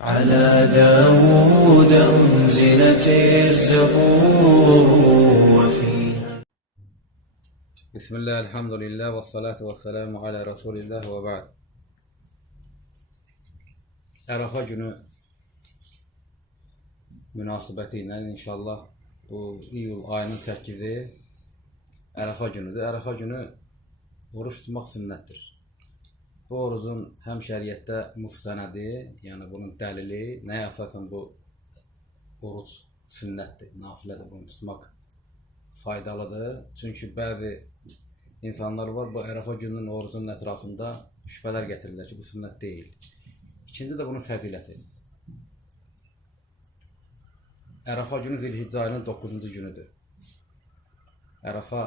على داود أنزلت الزبور وفيها بسم الله الحمد لله والصلاة والسلام على رسول الله ve ba'd. Arafa günü münasibətilə inşallah bu iyul ayının 8-i Arafa günüdür. Arafa günü oruç tutmaq sünnətdir. Bu orucun həm şəriətdə müstənədi, yəni bunun dəlili, nəyə əsasən bu oruc sünnətdir, nafilədir, bunu tutmaq faydalıdır. Çünki bəzi insanlar var, bu Arafa gününün orucunun ətrafında şübhələr gətirirlər ki, bu sünnət deyil. İkinci də bunun fəziləti. Arafa günü Zilhiccə ayının 9-cu günüdür. Arafa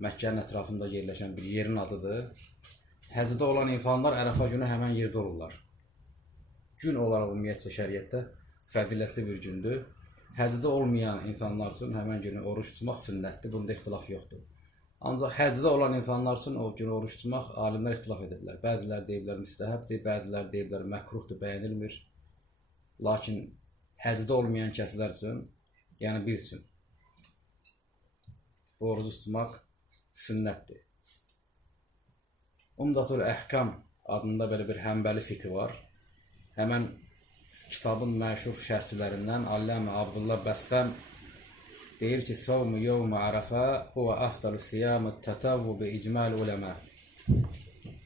Məkkənin ətrafında yerləşən bir yerin adıdır. Həcdə olan insanlar Ərəfa günü həmən yerdə olurlar. Gün olaraq ümumiyyətcə şəriətdə fəzilətli bir gündür. Həcdə olmayan insanlar üçün həmən günü oruç tutmaq sünnətdir, bunda ixtilaf yoxdur. Ancaq həcdə olan insanlar üçün o günü oruç tutmaq alimlər ixtilaf ediblər. Bəzilər deyiblər müstəhəbdir, bəzilər deyiblər məkruhdur, bəyənilmir. Lakin həcdə olmayan kəslər üçün, yəni biz üçün bu orucu tutmaq sünnətdir. Umdatul Əhkam adında belə bir həmbəli fikri var. Həmən kitabın məşhur şərhçilərindən Alləmə Abdullah Bəssəm deyir ki, Savmu yevmü Ərəfə huvə afdalu siyamı tətəvvü bi icmal uləmə.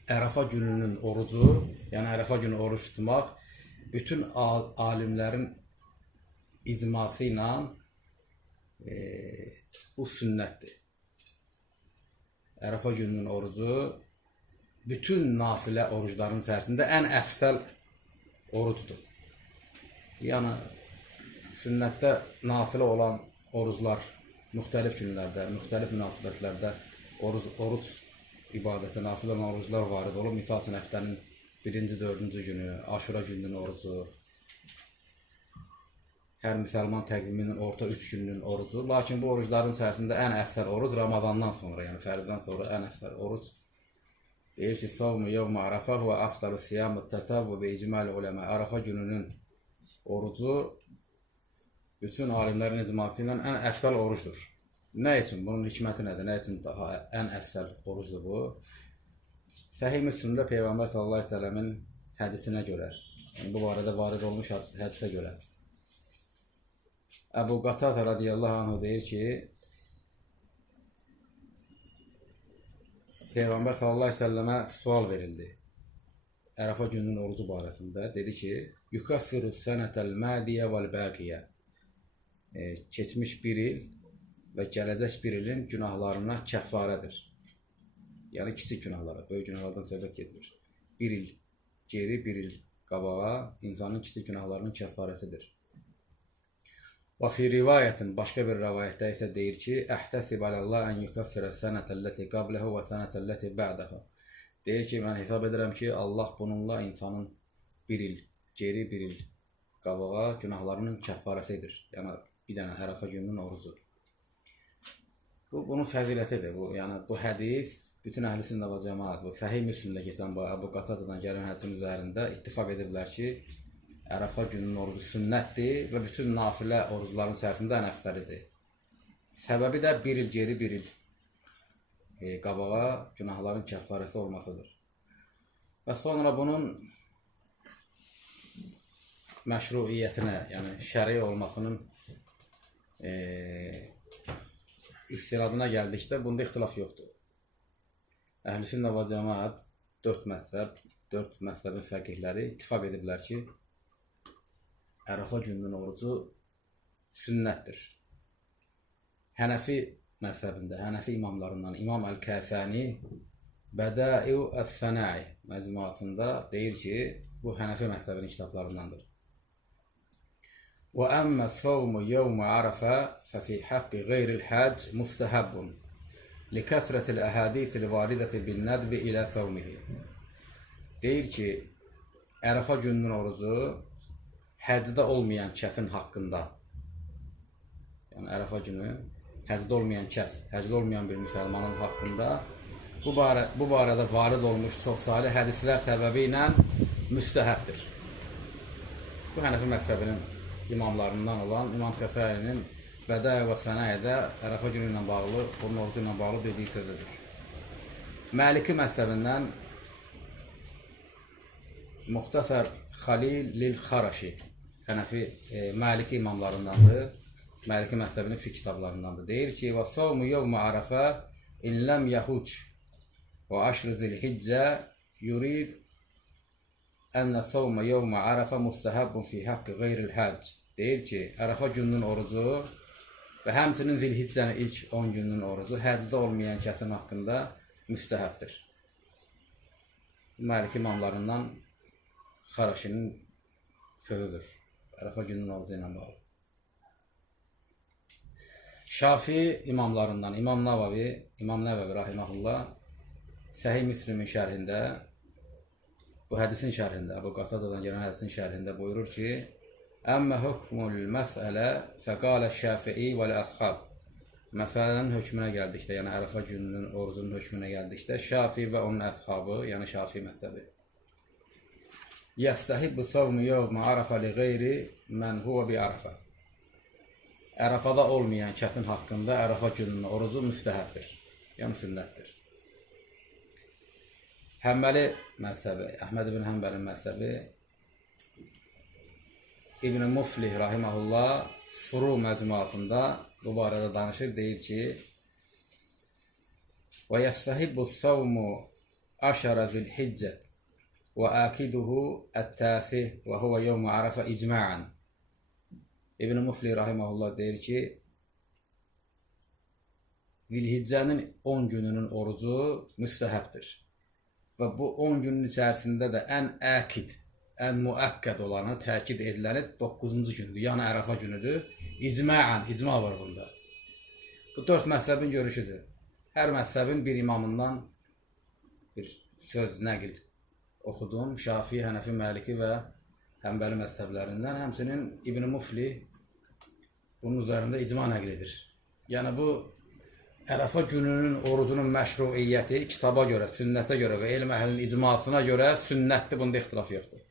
Ərəfa gününün orucu, yəni Ərəfa günü oruç tutmaq bütün alimlərin icması ilə bu sünnətdir. Ərəfa gününün orucu bütün nafilə orucların içərisində ən əfsəl orucdur. Yəni, sünnətdə nafilə olan oruclar müxtəlif günlərdə, müxtəlif münasibətlərdə oruc ibadəti, nafilə olan oruclar varid olur. Misal üçün, həftənin 1-ci, 4-cü günü, Aşura gününün orucu, hər müsəlman təqviminin orta 3 gününün orucu. Lakin bu orucların içərisində ən əfsəl oruc Ramazandan sonra, yəni fərzdən sonra ən əfsəl oruc deyir ki, Savmu yevmü Ərəfə huvə afdalu siyamı tətəvvü bi icmal uləmə. Ərəfa gününün orucu bütün alimlərin icması ilə ən əfsəl orucdur. Nə üçün? Bunun hikməti nədir? Nə üçün daha ən əfsəl orucdur bu? Səhih Müslimdə Peyğəmbər sallallahu əleyhi və səlləmin hədisinə görə, yəni bu barədə varid olmuş hədisə görə Əbu Qatada radiyallahu anhu deyir ki, Peyğəmbər sallallahu əleyhi və səlləmə sual verildi Ərəfa gününün orucu barəsində. Dedi ki, yukaffiru sənətəl mədiyə vəl-bəqiyə. Keçmiş bir il və gələcək bir ilin günahlarına kəffarədir. Yəni kiçik günahlara, böyük günahlardan söhbət getmir. Bir il geri, bir il qabağa insanın kiçik günahlarının kəffarətidir. Və fi rivayətin, başqa bir rivayətdə isə deyir ki, əhtəsib alallah ən yukaffirə sənətəlləti qabləhu və sənətəlləti bə'dəhu. Deyir ki, mən hesab edirəm ki, Allah bununla insanın bir il geri, bir il qabağa günahlarının kəffarəsidir. Yəni, bir dənə Ərəfa gününün orucu. Bunun fəzilətidir. Yəni, bu hədis, bütün əhl-i sünnə və cəmaət, bu Səhih Müslimdə keçən bu Əbu Qatadadan gələn hədisin üzərində ittifaq ediblər ki, Ərəfa gününün orucu sünnətdir və bütün nafilə orucların içərisində ən əfsəlidir. Səbəbi də bir il geri, bir il qabağa günahların kəffarəsi olmasıdır. Və sonra bunun məşruiyyətinə, yəni şəri olmasının istinadına gəldikdə bunda ixtilaf yoxdur. Əhl-i sünnə və cəmaət 4 məzhəbin fəqihləri ittifaq ediblər ki, Ərəfa gününün orucu sünnətdir. Hənəfi məzhəbində, Hənəfi imamlarından İmam Əl-Kəsəni Bədaiu Əs-Sənai məcmuasında deyir ki, bu Hənəfi məzhəbinin kitablarındandır. Və əmmə savmu yevmü Ərəfə fəfi haqqi qeyril həcc müstəhəbbun likəsrətil əhədisil varidəti bin nədbi ilə savmihi. Deyir ki, Ərəfa gününün orucu həcdə olmayan kəsin haqqında, yəni Ərəfa günü həcdə olmayan kəs, həcdə olmayan bir müsəlmanın haqqında bu barədə varid olmuş çox saylı hədislər səbəbi ilə müstəhəbdir. Bu Hənefi məzhəbinin imamlarından olan İmam Kəsainin Bədə və Sənayədə Ərəfə günü ilə bağlı, bunun orucu ilə bağlı dediyi sözüdür. Maliki məzhəbindən Muxtasar Xalil Lil-Xaraşi Hənefi Maliki imamlarındandır. Maliki məzhəbinin fiqh kitablarındandır. Deyir ki, və savmu yevmə Ərəfə in ləm yahuc və aşr zilhiccə yurid ənə savmə yevmə Ərəfə mustahabbun fi haqqı qeyril həcc. Deyir ki, Ərəfə gününün orucu və həmçinin Zilhiccənin ilk 10 gününün orucu həcdə olmayan kəsin haqqında müstəhəbdir. Maliki imamlarından Xaraşinin sözüdür. Ərəfə gününün orucu ilə bağlı. Şafi imamlarından İmam Nəvəvi rahimehullah Səhih Müslimin şərhində, bu hədisin şərhində, Əbu Qatadadan gələn hədisin şərhində buyurur ki, Əmmə hukmul məsələ fəqalə Şəfi'i və əshab. Məsələnin hökmünə gəldikdə, yəni Ərəfə gününün orucunun hökmünə gəldikdə, Şafi və onun əshabı, yəni Şafi məzhəbi Yəstəhibbu savmu yevmə Ərəfə li qeyri mən huvə bi Ərəfə. Ərəfədə olmayan kəsin haqqında Ərəfə gününün orucu müstəhəbdir, yəni sünnətdir. Həmbəli məzhəbi, Əhməd ibn Həmbəlin məzhəbi İbn Muflih rahimehullah Furu məcmuasında bu barədə danışır, deyir ki, və yəstəhibbu savmu aşara zilhiccət və əkiduhu ət-təsi və huvə yevmə Ərəfə icma'an. İbn Muflih rahimehullah deyir ki, Zilhiccənin 10 gününün orucu müstəhəbdir. Və bu 10 günün içərisində də ən əkid, ən müəkkəd olanı, təkid ediləni 9-cu gündür, yəni Ərəfə günüdür. İcma'an, icma var bunda. Bu 4 məzhəbin görüşüdür. Hər məzhəbin bir imamından bir söz, nəqil oxudum. Şafi, Hənəfi, Maliki və Həmbəli məzhəblərindən. Həmçinin İbn Muflih bunun üzərində icma nəql edir. Yəni bu Ərəfə gününün orucunun məşruiyyəti kitaba görə, sünnətə görə və elm əhlinin icmasına görə sünnətdir, bunda ixtilaf yoxdur.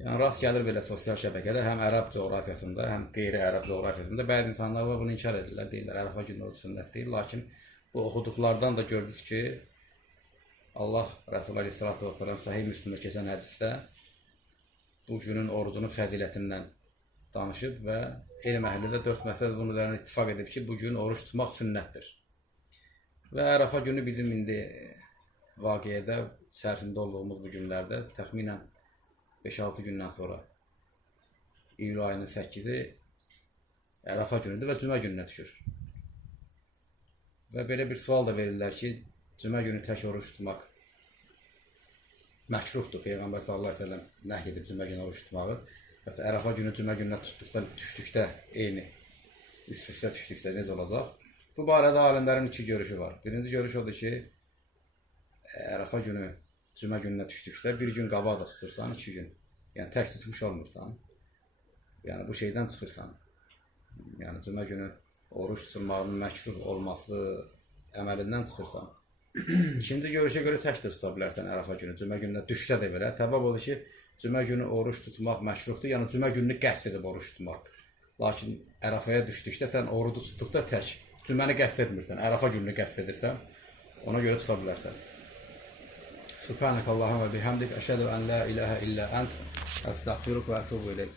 Yəni rast gəlir belə sosial şəbəkədə həm ərəb coğrafiyasında, həm qeyri-ərəb coğrafiyasında bəzi insanlar var, bunu inkar edirlər, deyirlər Ərəfə günü orucu sünnət deyil. Lakin bu oxuduqlardan da gördük ki, Allah Rəsulü Aleyhisselatü Vesselam Səhih Müslimdə keçən hədisdə bu günün orucunun fəzilətindən danışıb və elm əhli də 4 məsələ bunun üzərində ittifaq edib ki, bu gün oruç tutmaq sünnətdir. Və Ərəfə günü bizim indi vaqiədə içərisində olduğumuz bu günlərdə təxminən 5-6 gündən sonra iyul ayının 8-i Ərəfə günüdür və cümə gününə düşür. Və belə bir sual da verirlər ki, cümə günü tək oruç tutmaq məkruhdur. Peyğəmbər sallallahu əleyhi və səlləm nəhy edib cümə günü oruç tutmağı. Məsələn, Ərəfə günü cümə gününə düşdükdə eyni, üst-üstə düşdükdə necə olacaq? Bu barədə alimlərin 2 görüşü var. Birinci görüş odur ki, Ərəfə günü cümə gününə düşdükdə bir gün qabaq da tutursan, 2 gün. Yəni tək tutmuş olmursan. Yəni bu şeydən çıxırsan. Yəni cümə günü oruç tutulmağının məkruh olması əməlindən çıxırsan. İkinci görüşə görə tək də tuta bilərsən Ərəfə günü, cümə gününə düşsə də belə. Səbəb odur ki, cümə günü oruç tutmaq məkruhdur, yəni cümə gününü qəsd edib oruç tutmaq. Lakin Ərəfəyə düşdükdə sən orucu tutduqda tək, cüməni qəsd etmirsən, Ərəfə gününü qəsd edirsən, ona görə tuta bilərsən. Subhanakallahumma bihamdik, əşhədu an la ilahe illa ent, əstəğfiruka və etûbu ileyk.